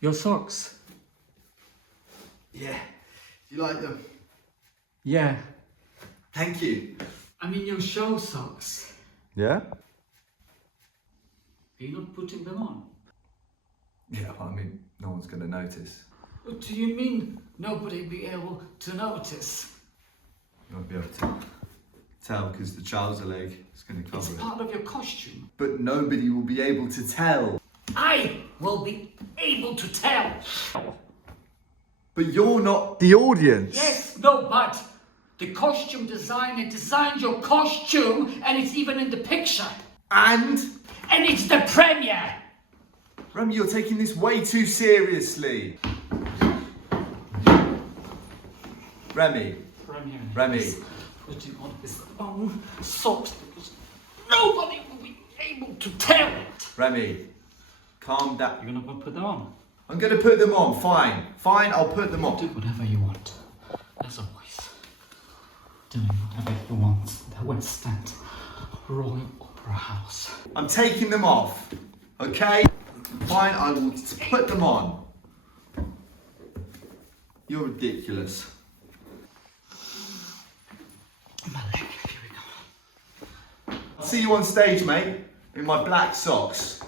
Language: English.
Your socks? Yeah. Do you like them? Yeah. Thank you. I mean your show socks. Yeah? Are you not putting them on? Yeah, I mean, no one's going to notice. What do you mean nobody be able to notice? You won't be able to tell because the trouser leg is going to cover It's it. part of your costume. But nobody will be able to tell. I will be able to tell. But you're not the audience. Yes, no, but the costume designer designed your costume and it's even in the picture. And? And it's the premiere. Remi, you're taking this way too seriously. Remi. Remi. Putting on his own socks because nobody will be able to tell it. Remi, calm down. You're gonna put them on. I'm going to put them on, fine. Fine, I'll put them Do on. whatever you want. As always. Doing whatever you want. The West End Royal Opera House. I'm taking them off, okay? Fine, I will put them on. You're ridiculous. My leg, here we go. I'll see you on stage, mate, in my black socks.